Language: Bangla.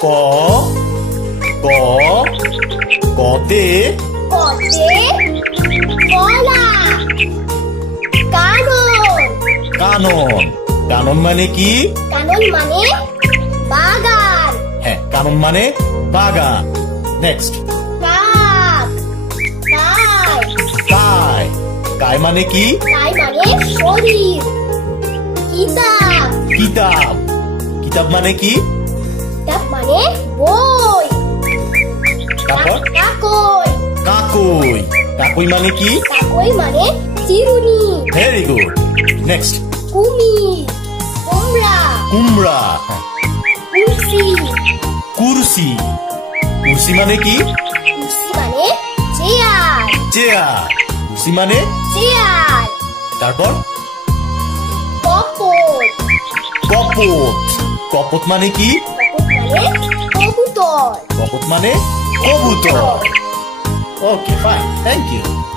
ক ক কতে কলা। কানন। কানন। কানন মানে কি? কানন মানে বাগান। হ্যাঁ, কানন মানে বাগান। নেক্সট। কাক। কাই। কায়। কায় মানে কি? কাই মানে শরীর। কিতাব। কিতাব। কিতাব মানে কি? কিতাব মানে বই। তারপর কাকই। কাকই। কাকই মানে কি? কাকই মানে চিরুনি। Very good. নেক্সট। কুমির। কুমড়া। কুমড়া। কুরসি। কুরসি। কুরসি মানে কি? কুরসি মানে চেয়ার। চেয়ার। কুরসি মানে চেয়ার। তারপর কপট। কপত। কপত মানে কি? কপট মানে কবুতর। কপত মানে কবুতর। ওকে, ফাইন, থ্যাংক ইউ।